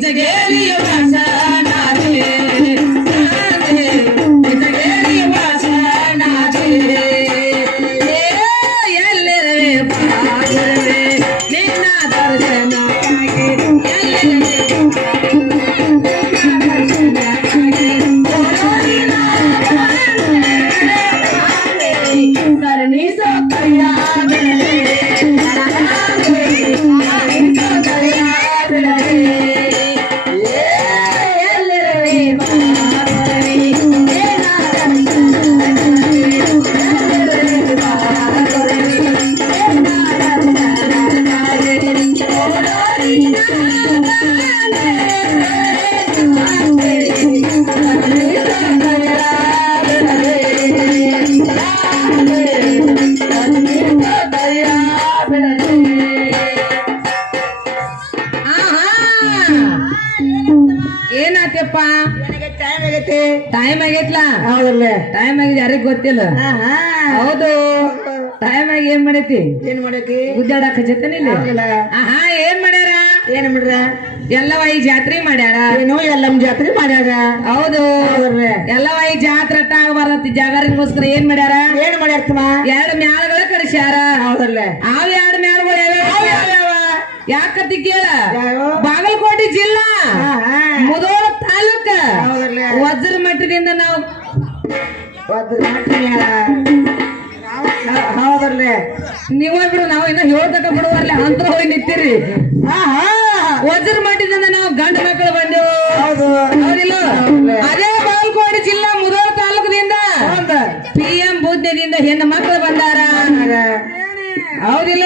ಇಸಗೇರಿಯ ವಾಸನಾದೆ ಇಸಗೇರಿಯ ವಾಸನಾದೆ ಎಲ್ಲರೇ ಬಾಗುರವೇ ನಿನ್ನ ದರ್ಶನಕ್ಕಾಗಿ ಕರುಣಿಸೋ ಕೈಯಾಗಲೇ ಏನಾತಪ್ಪ ಟೈಮ್ ಆಗೈತ್ಲಾ ಹೌದಲ್ಲ ಟೈಮ್ ಆಗಿದೆ ಯಾರಿಗ್ ಗೊತ್ತಿಲ್ಲ ಹೌದು ಟೈಮ್ ಆಗಿ ಏನ್ ಮಾಡೈತಿ ಗುದ್ದಾಡಕ್ ಜೊತೆ ಏನ್ ಮಾಡ್ಯಾರ ಏನ್ ಮಾಡ್ಯಾರ ಎಲ್ಲವ ಈ ಜಾತ್ರೆ ಮಾಡ್ಯಾರ ಏನು ಎಲ್ಲಮ್ಮ ಜಾತ್ರೆ ಮಾಡ್ಯಾರ ಹೌದು ಎಲ್ಲವ ಈ ಜಾತ್ರೆ ಬರತ್ತಿ ಜಾಗರಿಗೋಸ್ಕರ ಏನ್ ಮಾಡ್ಯಾರ ಎರಡು ಮ್ಯಾಳಗಳ ಕಳಿಸ್ಯಾರ ಹೌದಲ್ಲ ಅವ್ ಎರಡು ಮ್ಯಾಳಗಳು ಯಾಕತ್ತಿ ಕೇಳ ಬಾಗಲಕೋಟೆ ಜಿಲ್ಲಾ ಮುಧೋಳ ತಾಲೂಕ ವಜ್ರ ಮಠದಿಂದ ನಾವು ಹೌದಲ್ರಿ ನೀವ ಬಿಡು ನಾವು ಇನ್ನ ಹೇಳ್ತಕ ಬಿಡುವರ್ಲಿ ಅಂತ ಹೋಗಿ ನಿಂತಿರಿ ವಜ್ರ ಮಠದಿಂದ ನಾವು ಗಂಡ ಮಕ್ಕಳು ಬಂದೆವು ಹೌದಿಲ್ಲ ಅದೇ ಬಾಗಲಕೋಟೆ ಜಿಲ್ಲಾ ಮುಧೋಳ ತಾಲೂಕದಿಂದ PM ಬುದ್ಧದಿಂದ ಹೆಣ್ಣು ಮಕ್ಕಳು ಬಂದಾರ ಹೌದಿಲ್ಲ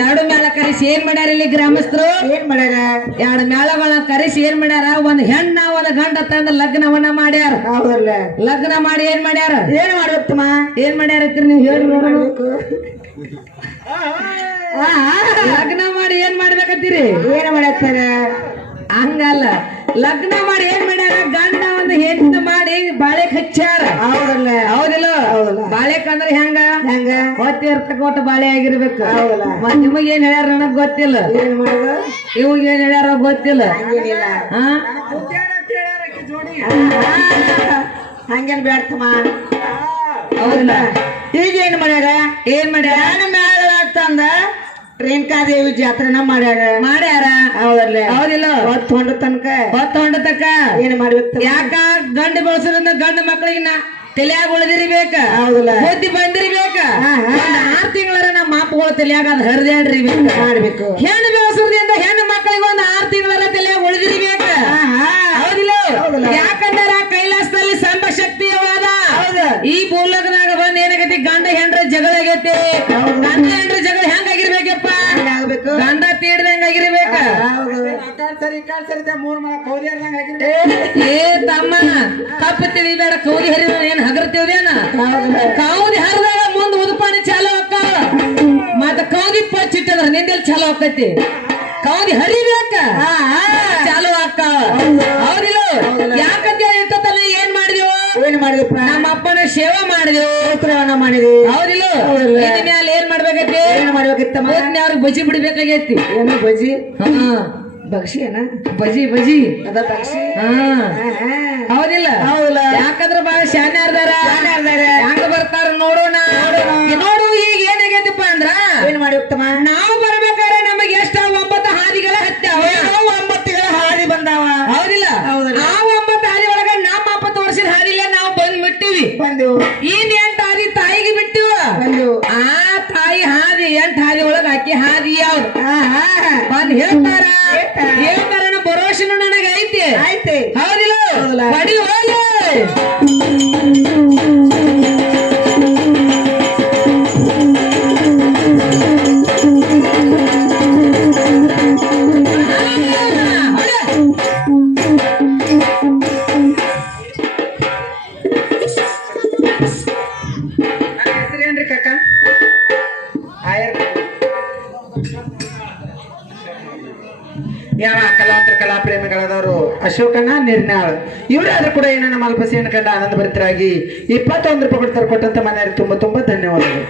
ಎರಡು ಮೇಳ ಕರೆಸಿ ಏನ್ ಮಾಡ್ಯಾರ ಇಲ್ಲಿ ಗ್ರಾಮಸ್ಥರು ಏನ್ ಮಾಡ್ಯಾರ ಎರಡು ಮೇಳಗಳ ಕರೆಸಿ ಏನ್ ಮಾಡ್ಯಾರ ಒಂದ್ ಹೆಣ್ಣ ಒಂದ್ ಗಂಡ ತಂದ ಲಗ್ನವನ್ನ ಮಾಡ್ಯಾರ ಲಗ್ನ ಮಾಡಿ ಏನ್ ಮಾಡ್ಯಾರ ಏನ್ ಮಾಡ್ಬೇಕಮ್ಮ ಏನ್ ಮಾಡ್ಯಾರ ನೀವು ಹೇಳಿ ಲಗ್ನ ಮಾಡಿ ಏನ್ ಮಾಡ್ಬೇಕತ್ತೀರಿ ಏನ್ ಮಾಡ್ಯಾರ ಹಂಗಲ್ಲ ಲಗ್ನ ಮಾಡಿ ಏನ್ ಮಾಡ್ಯಾರ ಗಂಡ ಒಂದು ಹೆಣ್ಣು ಮಾಡಿ ಬಾಳೆಕ್ ಹಚ್ಚಾರ ಹೌದಲ್ಲ ಹೌದಿಲ್ಲ ಬಾಳೆಕ್ ಅಂದ್ರೆ ಹೆಂಗ ಹೆಂಗ ಗೊತ್ತಿರ್ತಕ್ಕ ಒಟ್ಟು ಬಾಳೆ ಆಗಿರ್ಬೇಕು ಮತ್ ನಿಮಗ್ ಏನ್ ಹೇಳ್ಯಾರ ನನಗ್ ಗೊತ್ತಿಲ್ಲ ಏನ್ ಮಾಡುದು ಇವಾಗ ಏನ್ ಹೇಳ್ಯಾರ ಗೊತ್ತಿಲ್ಲ ಹಂಗೇನ್ ಬ್ಯಾಡ್ತಮ್ಮ ಹೌದಲ್ಲ ಈಗ ಏನ್ ಮಾಡ್ಯಾರ ಏನ್ ಮಾಡ್ಯಾರ ಮ್ಯಾಲ ತಂದ ರೇಣುಕಾದೇವಿ ಜಾತ್ರೆನ ಮಾಡ್ಯಾರ ಹೌದಲ್ಲ ಹೌದಿಲ್ಲ ಹೊತ್ತು ತನಕ ಏನ್ ಮಾಡ್ಬೇಕು ಯಾಕ ಗಂಡು ಬೆಳೆಸೋದ್ರಿಂದ ಗಂಡು ಮಕ್ಕಳಿಗೆ ತಲೆಯಾಗ ಉಳಿದಿರ್ಬೇಕ ಹೌದಲ್ಲ ಬುದ್ಧಿ ಬಂದಿರ್ಬೇಕ 6 ತಿಂಗಳ ನಮ್ಮ ಮಾಪುಗಳ ತಲೆಯಾಗ ಅದ್ ಹರಿದಾಡ್ರಿಬೇಕು ಮಾಡ್ಬೇಕು ಹೆಣ್ಣು ಬೆಳೆಸೋದ್ರಿಂದ ಹೆಣ್ಣು ಮಕ್ಕಳಿಗೆ ಒಂದು 6 ತಿಂಗಳ ತಲೆಯಾಗ ಉಳಿದಿರ್ಬೇಕ ಹೌದಿಲ್ಲ ಯಾಕಂದ್ರ ಕೈಲಾಸದಲ್ಲಿ ಸಂಭಶಕ್ತಿಯವಾದ ಈ ಭೂಲೋಕದಾಗ ಬಂದ್ ಏನಾಗೈತಿ ಗಂಡ ಹೆಂಡ್ರ ಜಗಳ ಆಗೈತಿ ಗಂಡ ಹೆಂಡ್ರ ಜಗಳ ಹೆಂಗಾಗಿರ್ಬೇಕಪ್ಪ ಗಂಡ ತೀಡ್ದಂಗ ಆಗಿರ್ಬೇಕ ಏ ತಮ್ಮ ಕಪ್ಪು ತಿಳಿಬೇಡ ಕೌದಿ ಹರಿದ ಏನ್ ಹಗರ್ತೀವ್ದೇನ ಕೌದಿ ಹರಿದಾಗ ಮುಂದ್ ಉದ್ಪಾಣಿ ಚಾಲು ಅಕ್ಕಾವ ಮತ್ತ ಕೌದಿ ಪಚ್ಚಿಟ್ಟದ್ರ ನಿಂದೆಲ್ ಚಾಲು ಆಕೈತಿ ಕೌದಿ ಹರಿಬೇಕ ಚಾಲು ಅಕ್ಕಾವ ಹೌದಿಲ್ಲ ಯಾಕಂತ ಇರ್ತತಲ್ಲ ಏನ್ ಮಾಡಿದೆವು ಏನ್ ಮಾಡಿದ್ವಿ ನಮ್ಮ ಅಪ್ಪನ ಸೇವೆ ಮಾಡಿದೆವು ಹೌದಿಲ್ಲ ಇನ್ ಮ್ಯಾಲ ಏನ್ ಮಾಡ್ಬೇಕೈತಿ ಏನ್ ಮಾಡ್ಬೇಕಿತ್ತ ಅವ್ರಿಗೆ ಬಜಿ ಬಿಡ್ಬೇಕಾಗೈತಿ ಏನು ಬಜಿ ಬಗ್ಸಿ ಏನ ಬಜಿ ಅದ ಬಗ್ಸಿ ಹೌದಿಲ್ಲ ಯಾಕಂದ್ರ ಬಾಳ ಶಾನೆ ಅರ್ದಾರ ಹೆಂಗ ಬರ್ತಾರ ನೋಡೋಣ ನೋಡು ಈಗ ಏನಾಗೈತಿಪ್ಪ ಅಂದ್ರ ಏನ್ ಮಾಡಿ ನಾವು ಬರ್ಬೇಕಾದ್ರೆ ನಮಗೆ ಎಷ್ಟ 9 ಹಾದಿಗಳ ಹತ್ತಾವ 9 ಹಾದಿ ಬಂದಾವ ಹೌದಿಲ್ಲ ಆ 9 ಹಾದಿ ಒಳಗ ನಮ್ಮ ಅಪ್ಪ ತೋರಿಸಿದ ಹಾದಿಲ್ಲ ನಾವು ಬಂದ್ ಬಿಟ್ಟಿವಿ ಇನ್ 8 ಹಾದಿ ತಾಯಿಗೆ ಬಿಟ್ಟಿವ ಆ ತಾಯಿ ಹಾದಿ 8 ಹಾದಿ ಒಳಗ ಆಕಿ ಹಾದಿ ಯಾವ್ದು ಬಂದ್ ಹೇಳ್ತಾರ ಭರೋಸೆನು ನನಗೆ ಐತಿ ಹೌದಿಲ್ಲ ಬಡಿ ಹೋಗ್ಲಿ ಹೆಸರೇನ್ರಿ ಕಾಕ ಯಾವ ಕಲಾಂತರ ಕಲಾ ಪ್ರೇಮಿಗಳಾದವರು ಅಶೋಕಣ್ಣ ನಿರ್ನಾಳ್ ಇವರಾದ್ರೂ ಕೂಡ ಏನನ್ನ ಮಲ್ಪಸಿಯನ್ನು ಕಂಡ ಆನಂದ ಭರಿತರಾಗಿ 21 ರೂಪಾಯಿ ಕೊಡ್ತಾರೆ ಕೊಟ್ಟಂತ ಮನೆಯವರು ತುಂಬಾ ಧನ್ಯವಾದಗಳು.